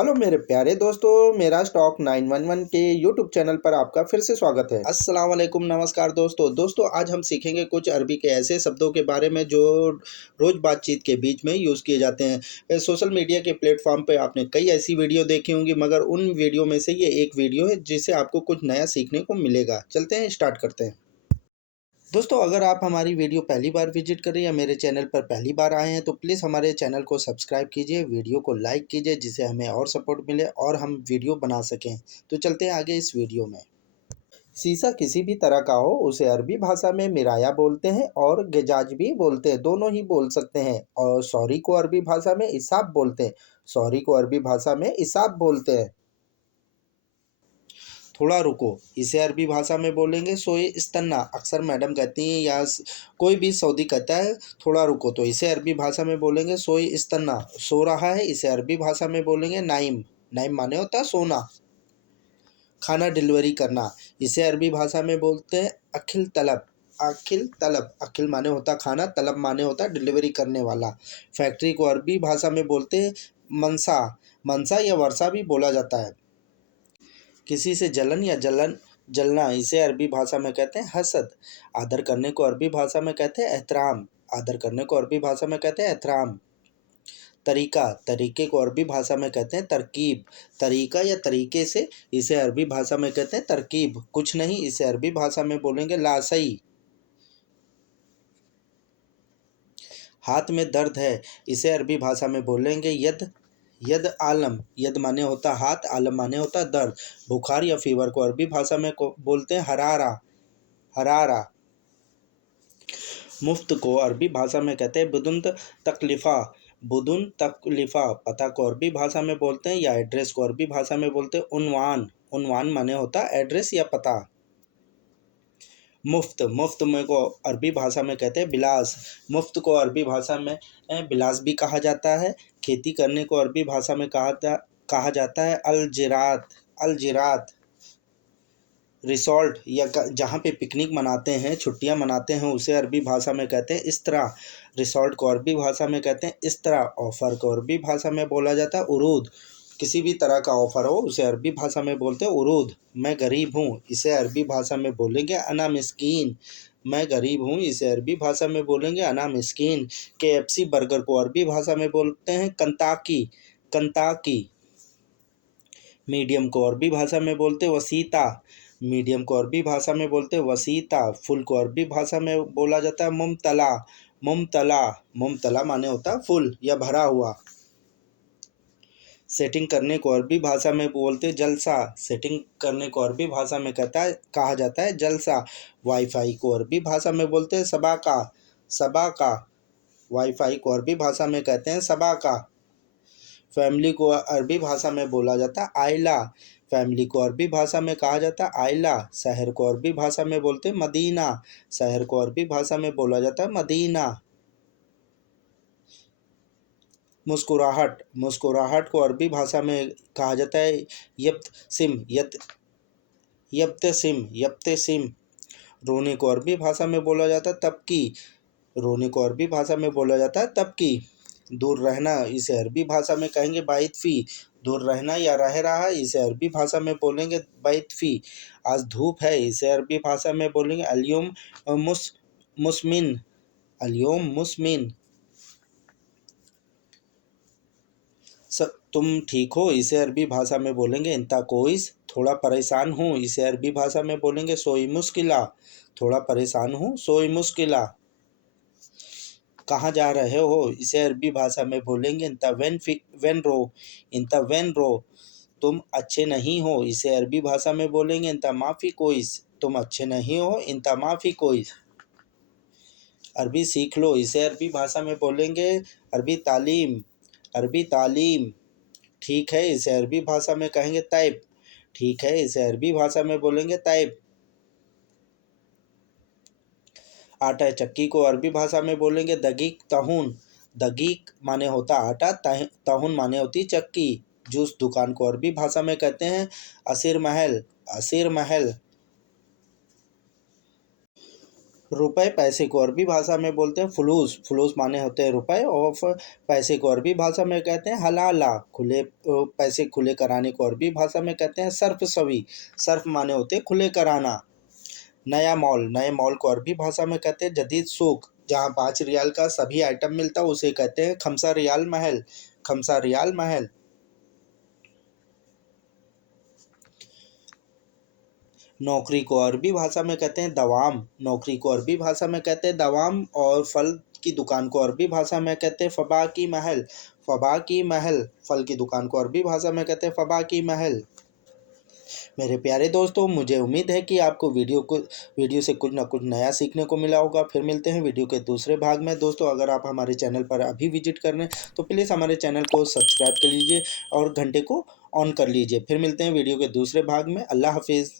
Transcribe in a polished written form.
Hello मेरे प्यारे दोस्तों, मेरा स्टॉक 911 के यूट्यूब चैनल पर आपका फिर से स्वागत है। अस्सलाम वालेकुम, नमस्कार दोस्तों। आज हम सीखेंगे कुछ अरबी के ऐसे शब्दों के बारे में जो रोज़ बातचीत के बीच में यूज़ किए जाते हैं। सोशल मीडिया के प्लेटफॉर्म पे आपने कई ऐसी वीडियो देखी होंगी, मगर उन वीडियो में से ये एक वीडियो है जिससे आपको कुछ नया सीखने को मिलेगा। चलते हैं, स्टार्ट करते हैं। दोस्तों, अगर आप हमारी वीडियो पहली बार विजिट कर रहे हैं या मेरे चैनल पर पहली बार आए हैं तो प्लीज़ हमारे चैनल को सब्सक्राइब कीजिए, वीडियो को लाइक कीजिए जिससे हमें और सपोर्ट मिले और हम वीडियो बना सकें। तो चलते हैं आगे इस वीडियो में। शीशा किसी भी तरह का हो उसे अरबी भाषा में मिराया बोलते हैं और गेजाज भी बोलते हैं, दोनों ही बोल सकते हैं। और सॉरी को अरबी भाषा में इसाब बोलते हैं। सॉरी को अरबी भाषा में इसाब बोलते हैं। थोड़ा रुको इसे अरबी भाषा में बोलेंगे सोए इस्तन्ना। अक्सर मैडम कहती हैं या कोई भी सऊदी कहता है थोड़ा रुको, तो इसे अरबी भाषा में बोलेंगे सोए इस्तन्ना। सो रहा है, इसे अरबी भाषा में बोलेंगे नाइम। नाइम माने होता है सोना। खाना डिलीवरी करना, इसे अरबी भाषा में बोलते हैं अखिल तलब। अखिल तलब, अखिल माने होता खाना, तलब माने होता डिलीवरी करने वाला। फैक्ट्री को अरबी भाषा में बोलते हैं मनसा। मनसा या वर्षा भी बोला जाता है। किसी से जलन या जलना, इसे अरबी भाषा में कहते हैं हसद। आदर करने को अरबी भाषा में कहते हैं एहतराम। आदर करने को अरबी भाषा में कहते हैं एहतराम। तरीका, तरीके को अरबी भाषा में कहते हैं तरकीब। तरीका या तरीके से, इसे अरबी भाषा में कहते हैं तरकीब। कुछ नहीं, इसे अरबी भाषा में बोलेंगे लासई। हाथ में दर्द है, इसे अरबी भाषा में बोलेंगे यद। यद आलम, यद माने होता हाथ, आलम माने होता दर्द। बुखार या फीवर को अरबी भाषा में बोलते हैं हरारा। हरारा। मुफ्त को अरबी भाषा में कहते हैं बुदुन तकलीफ़ा। बुदुन तकलीफ़ा। पता को अरबी भाषा में बोलते हैं या एड्रेस को अरबी भाषा में बोलते हैं उन्वान। उन्वान माने होता एड्रेस या पता। मुफ्त, मुफ्त में को अरबी भाषा में कहते हैं बिलास। मुफ्त को अरबी भाषा में बिलास भी कहा जाता है। खेती करने को अरबी भाषा में कहा जाता है अलजिरात। अलजिरात। रिसॉर्ट या जहाँ पे पिकनिक मनाते हैं, छुट्टियाँ मनाते हैं, उसे अरबी भाषा में कहते हैं इस्तरा। रिसॉर्ट को अरबी भाषा में कहते हैं इस्तरा। ऑफ़र को अरबी भाषा में बोला जाता है उरूद। किसी भी तरह का ऑफ़र हो उसे अरबी भाषा में बोलते हैं उरूद। मैं गरीब हूँ, इसे अरबी भाषा में बोलेंगे अना मिस्कीन। मैं गरीब हूँ, इसे अरबी भाषा में बोलेंगे अना मिस्कीन। KFC बर्गर को अरबी भाषा में बोलते हैं कंताकी। कंताकी। मीडियम को अरबी भाषा में बोलते वसीता। मीडियम को अरबी भाषा में बोलते वसीता। फुल को अरबी भाषा में बोला जाता है मुमतला। मुमतला। मुमतला माने होता फुल या भरा हुआ। सेटिंग करने को अरबी भाषा में बोलते जलसा। सेटिंग करने को अरबी भाषा में कहा जाता है जलसा। वाईफाई को अरबी भाषा में बोलते हैं सबाका। सबाका। वाईफाई को अरबी भाषा में कहते हैं सबाका। फैमिली को अरबी भाषा में बोला जाता है आइला। फैमिली को अरबी भाषा में कहा जाता है आइला। शहर को अरबी भाषा में बोलते हैं मदीना। शहर को अरबी भाषा में बोला जाता है मदीना। मुस्कुराहट, मुस्कुराहट को अरबी भाषा में कहा जाता है यब्तसिम। यब्तसिम। यब्तसिम। रोने को अरबी भाषा में बोला जाता है तबकी। रोने को अरबी भाषा में बोला जाता है तबकी। दूर रहना, इसे अरबी भाषा में कहेंगे बाइतफ़ी। दूर रहना या रह रहा है, इसे अरबी भाषा में बोलेंगे बाइतफ़ी। आज धूप है, इसे अरबी भाषा में बोलेंगे अल्यौम मुस्मिन। अल्यौम मुस्मिन। तुम ठीक हो, इसे अरबी भाषा में बोलेंगे इंता कोइस। थोड़ा परेशान हूँ, इसे अरबी भाषा में बोलेंगे सोई मुश्किला। थोड़ा परेशान हूँ, सोई मुश्किला। कहाँ जा रहे हो, इसे अरबी भाषा में बोलेंगे इंता वेन रो। इंता वेन रो। तुम अच्छे नहीं हो, इसे अरबी भाषा में बोलेंगे इंता माफ़ी कोइस। तुम अच्छे नहीं हो, इंता माफ़ी कोइस। अरबी सीख लो, इसे अरबी भाषा में बोलेंगे अरबी तालीम। अरबी तालीम। ठीक है, इसे अरबी भाषा में कहेंगे तैब। ठीक है, इसे अरबी भाषा में बोलेंगे तैब। आटा चक्की को अरबी भाषा में बोलेंगे दगीक तहून। दगीक माने होता आटा, तहून माने होती चक्की। जूस दुकान को अरबी भाषा में कहते हैं असीर महल। असीर महल। रुपए पैसे को अरबी भाषा में बोलते हैं फुलूस। फुलूस माने होते हैं रुपए, और पैसे को अरबी भाषा में कहते हैं हलाला। पैसे खुले कराने को अरबी भाषा में कहते हैं सर्फ सवी। सर्फ माने होते हैं खुले कराना। नया मॉल, नए मॉल को अरबी भाषा में कहते हैं जदीद सूक। जहाँ 5 रियाल का सभी आइटम मिलता है उसे कहते हैं खमसा रियाल महल। खमसा रियाल महल। नौकरी को अरबी भाषा में कहते हैं दवाम। नौकरी को अरबी भाषा में कहते हैं दवाम। और फल की दुकान को अरबी भाषा में कहते हैं फबा की महल। फबा की महल। फल की दुकान को अरबी भाषा में कहते हैं फबा की महल। मेरे प्यारे दोस्तों, मुझे उम्मीद है कि आपको वीडियो से कुछ ना कुछ नया सीखने को मिला होगा। फिर मिलते हैं वीडियो के दूसरे भाग में। दोस्तों, अगर आप हमारे चैनल पर अभी विजिट कर रहे हैं तो प्लीज़ हमारे चैनल को सब्सक्राइब कर लीजिए और घंटे को ऑन कर लीजिए। फिर मिलते हैं वीडियो के दूसरे भाग में। अल्लाह हाफिज़।